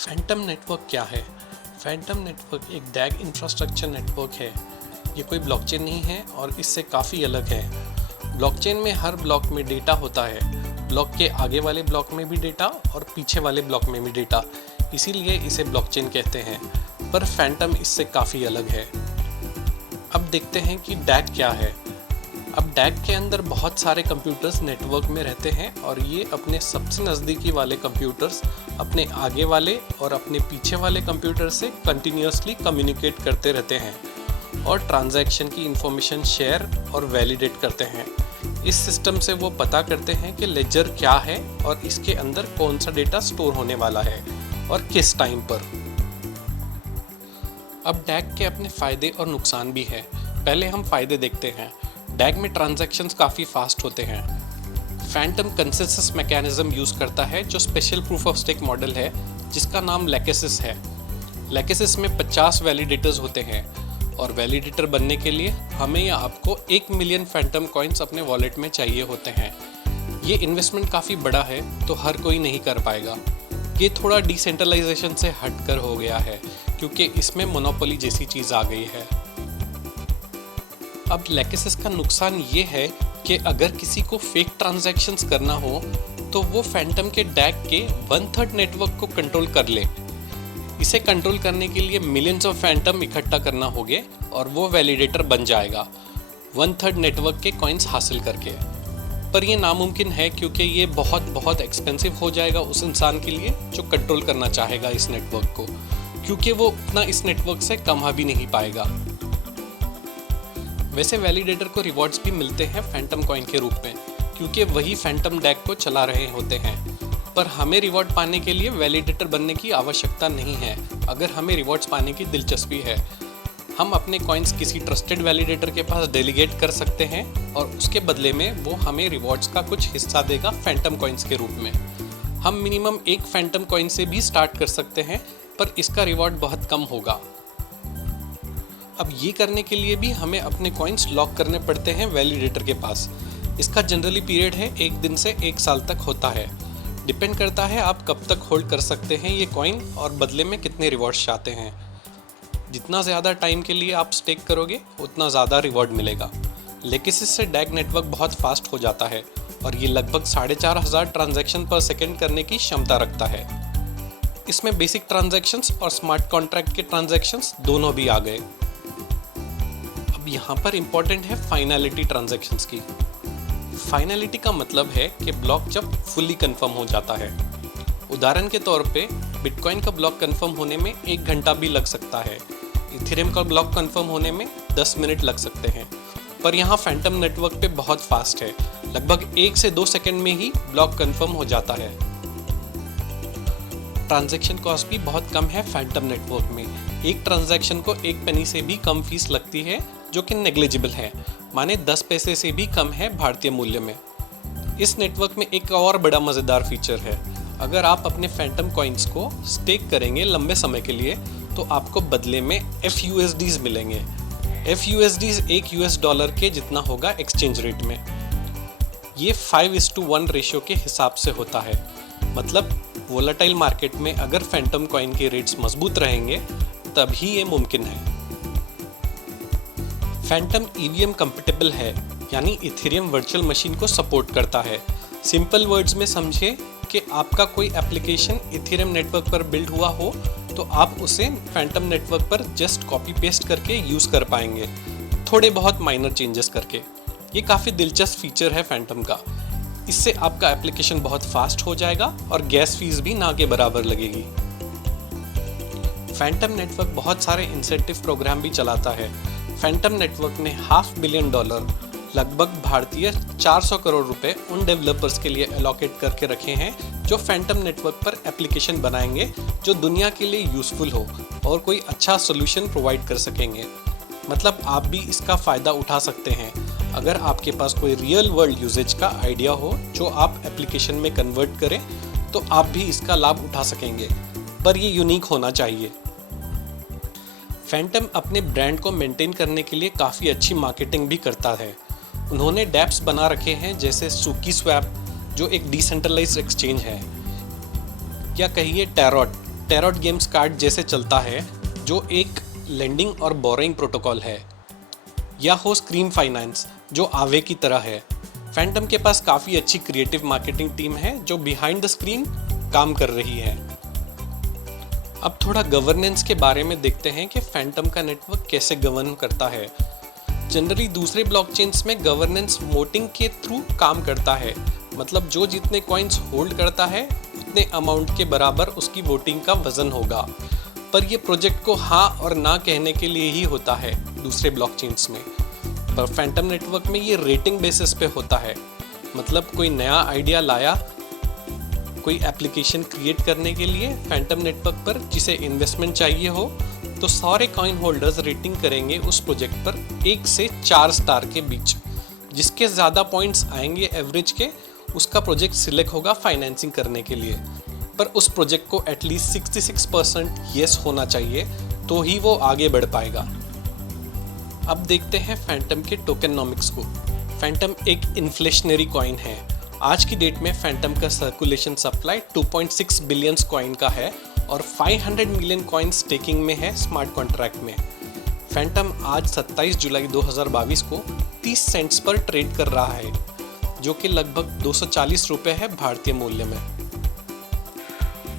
Phantom network क्या है? Phantom network एक डैग इंफ्रास्ट्रक्चर नेटवर्क है। ये कोई ब्लॉकचेन नहीं है और इससे काफ़ी अलग है। ब्लॉकचेन में हर ब्लॉक में डेटा होता है। ब्लॉक के आगे वाले ब्लॉक में भी डेटा और पीछे वाले ब्लॉक में भी डेटा, इसीलिए इसे ब्लॉकचेन कहते हैं। पर फैंटम इससे काफ़ी अलग है। अब देखते हैं कि डैग क्या है। अब डैग के अंदर बहुत सारे कंप्यूटर्स नेटवर्क में रहते हैं और ये अपने सबसे नज़दीकी वाले कंप्यूटर्स अपने आगे वाले और अपने पीछे वाले कंप्यूटर से कंटिन्यूसली कम्युनिकेट करते रहते हैं और ट्रांजैक्शन की इंफॉर्मेशन शेयर और वैलिडेट करते हैं। इस सिस्टम से वो पता करते हैं कि लेजर क्या है और इसके अंदर कौन सा डेटा स्टोर होने वाला है और किस टाइम पर। अब डैग के अपने फ़ायदे और नुकसान भी हैं। पहले हम फ़ायदे देखते हैं। डैग में ट्रांजैक्शंस काफ़ी फास्ट होते हैं। फैंटम कंसेंसस मैकेनिज्म यूज़ करता है जो special proof of stake model है जिसका नाम लैकेसिस है। लैकेसिस में 50 वैलिडेटर्स होते हैं और वैलिडेटर बनने के लिए हमें या आपको 1 मिलियन फैंटम कॉइन्स अपने वॉलेट में चाहिए होते हैं। ये इन्वेस्टमेंट काफ़ी बड़ा है तो हर कोई नहीं कर पाएगा। ये थोड़ा डिसेंट्रलाइजेशन से हटकर हो गया है क्योंकि इसमें मोनोपोली जैसी चीज़ आ गई है। अब लैकेसिस का नुकसान ये है कि अगर किसी को फेक ट्रांजैक्शंस करना हो तो वो फैंटम के डैग के 1/3 नेटवर्क को कंट्रोल कर ले। इसे कंट्रोल करने के लिए मिलियंस ऑफ फैंटम इकट्ठा करना होगे और वो वैलिडेटर बन जाएगा 1/3 नेटवर्क के कॉइन्स हासिल करके। पर ये नामुमकिन है क्योंकि ये बहुत एक्सपेंसिव हो जाएगा उस इंसान के लिए जो कंट्रोल करना चाहेगा इस नेटवर्क को, क्योंकि वो उतना इस नेटवर्क से कमा भी नहीं पाएगा। वैसे वैलिडेटर को रिवॉर्ड्स भी मिलते हैं फैंटम कॉइन के रूप में क्योंकि वही फैंटम डैग को चला रहे होते हैं। पर हमें रिवॉर्ड पाने के लिए वैलिडेटर बनने की आवश्यकता नहीं है। अगर हमें रिवॉर्ड्स पाने की दिलचस्पी है, हम अपने कॉइन्स किसी ट्रस्टेड वैलिडेटर के पास डेलीगेट कर सकते हैं और उसके बदले में वो हमें रिवॉर्ड्स का कुछ हिस्सा देगा फैंटम कॉइन्स के रूप में। हम मिनिमम 1 फैंटम कॉइन से भी स्टार्ट कर सकते हैं पर इसका रिवॉर्ड बहुत कम होगा। अब ये करने के लिए भी हमें अपने कॉइन्स लॉक करने पड़ते हैं वैलिडेटर के पास। इसका जनरली पीरियड है 1 दिन से 1 साल तक होता है। डिपेंड करता है आप कब तक होल्ड कर सकते हैं ये कॉइन और बदले में कितने रिवॉर्ड्स चाहते हैं। जितना ज़्यादा टाइम के लिए आप स्टेक करोगे उतना ज़्यादा रिवॉर्ड मिलेगा। लैकेसिस से डैग नेटवर्क बहुत फास्ट हो जाता है और ये लगभग 4500 ट्रांजैक्शन पर सेकेंड करने की क्षमता रखता है। इसमें बेसिक ट्रांजैक्शंस और स्मार्ट कॉन्ट्रैक्ट के ट्रांजैक्शंस दोनों भी आ गए। अब यहाँ पर इम्पॉर्टेंट है फाइनलिटी ट्रांजैक्शंस की। फाइनलिटी का मतलब है कि ब्लॉक जब फुल्ली कंफर्म हो जाता है। उदाहरण के तौर पे बिटकॉइन का ब्लॉक कंफर्म होने में 1 घंटा भी लग सकता है। इथेरियम का ब्लॉक कंफर्म होने में 10 मिनट लग सकते हैं। पर यहाँ फैंटम नेटवर्क पे बहुत फास्ट है, लगभग 1 से 2 सेकंड में ही ब्लॉक कंफर्म हो जाता है। ट्रांजैक्शन कॉस्ट भी बहुत कम है फैंटम नेटवर्क में। एक ट्रांजैक्शन को 1 पेनी से भी कम फीस लगती है जो कि नेग्लिजिबल है, माने 10 पैसे से भी कम है भारतीय मूल्य में। इस नेटवर्क में एक और बड़ा मज़ेदार फीचर है। अगर आप अपने फैंटम कॉइन्स को स्टेक करेंगे लंबे समय के लिए तो आपको बदले में FUSDs मिलेंगे। FUSDs $1 के जितना होगा एक्सचेंज रेट में। ये 5:1 रेशियो के हिसाब से होता है। मतलब वोलेटाइल मार्केट में अगर फैंटम कॉइन के रेट्स मजबूत रहेंगे तभी ये मुमकिन है। फैंटम EVM कंपैटिबल है, यानी इथेरियम वर्चुअल मशीन को सपोर्ट करता है। सिंपल वर्ड्स में समझे कि आपका कोई एप्लीकेशन इथेरियम नेटवर्क पर बिल्ड हुआ हो तो आप उसे फैंटम नेटवर्क पर जस्ट कॉपी पेस्ट करके यूज़ कर पाएंगे, थोड़े बहुत माइनर चेंजेस करके। ये काफ़ी दिलचस्प फीचर है फैंटम का। इससे आपका एप्लीकेशन बहुत फास्ट हो जाएगा और गैस फीस भी ना के बराबर लगेगी। फैंटम नेटवर्क बहुत सारे इंसेंटिव प्रोग्राम भी चलाता है। फैंटम नेटवर्क ने $500 मिलियन लगभग भारतीय 400 करोड़ रुपए उन डेवलपर्स के लिए एलोकेट करके रखे हैं जो फैंटम नेटवर्क पर एप्लीकेशन बनाएंगे जो दुनिया के लिए यूज़फुल हो और कोई अच्छा सोल्यूशन प्रोवाइड कर सकेंगे। मतलब आप भी इसका फ़ायदा उठा सकते हैं अगर आपके पास कोई रियल वर्ल्ड यूजेज का आइडिया हो जो आप एप्लीकेशन में कन्वर्ट करें तो आप भी इसका लाभ उठा सकेंगे, पर ये यूनिक होना चाहिए। फैंटम अपने ब्रांड को मेंटेन करने के लिए काफ़ी अच्छी मार्केटिंग भी करता है। उन्होंने डैप्स बना रखे हैं जैसे SukiSwap जो एक डिसेंट्रलाइज्ड एक्सचेंज है, या कहिए टैरोट टैरोट गेम्स कार्ड जैसे चलता है, जो एक लेंडिंग और बोरोइंग प्रोटोकॉल है, या हो स्क्रीम फाइनेंस जो आवे की तरह है। फैंटम के पास काफ़ी अच्छी क्रिएटिव मार्केटिंग टीम है जो बिहाइंड द स्क्रीन काम कर रही है। अब थोड़ा गवर्नेंस के बारे में देखते हैं कि फैंटम का नेटवर्क कैसे गवर्न करता है। जनरली दूसरे ब्लॉकचेन्स में गवर्नेंस वोटिंग के थ्रू काम करता है, मतलब जो जितने कॉइन्स होल्ड करता है उतने अमाउंट के बराबर उसकी वोटिंग का वजन होगा। पर ये प्रोजेक्ट को हाँ और ना कहने के लिए ही होता है दूसरे ब्लॉकचेन्स में। पर फैंटम नेटवर्क में ये रेटिंग बेसिस पे होता है, मतलब कोई नया आइडिया लाया कोई एप्लीकेशन क्रिएट करने के लिए फैंटम नेटवर्क पर जिसे इन्वेस्टमेंट चाहिए हो, तो सारे कॉइन होल्डर्स रेटिंग करेंगे उस प्रोजेक्ट पर 1 से 4 स्टार के बीच। जिसके ज़्यादा पॉइंट्स आएंगे एवरेज के, उसका प्रोजेक्ट सिलेक्ट होगा फाइनेंसिंग करने के लिए। पर उस प्रोजेक्ट को एटलीस्ट 66% येस होना चाहिए, तो ही वो आगे बढ़ पाएगा। अब देखते हैं फैंटम के टोकेनोमिक्स को। फैंटम एक इन्फ्लेशनरी कॉइन है। आज की डेट में फैंटम का सर्कुलेशन सप्लाई 2.6 बिलियन कॉइन का है और 500 मिलियन कॉइन स्टेकिंग में है स्मार्ट कॉन्ट्रैक्ट में। फैंटम आज 27 जुलाई 2022 को 30 सेंट्स पर ट्रेड कर रहा है, जो कि लगभग 240 रुपये है भारतीय मूल्य में।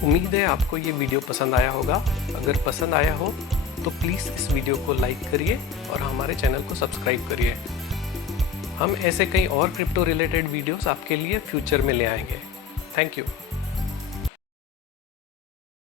उम्मीद है आपको ये वीडियो पसंद आया होगा। अगर पसंद आया हो तो प्लीज़ इस वीडियो को लाइक करिए और हमारे चैनल को सब्सक्राइब करिए। हम ऐसे कई और क्रिप्टो रिलेटेड वीडियोस आपके लिए फ्यूचर में ले आएंगे। Thank you.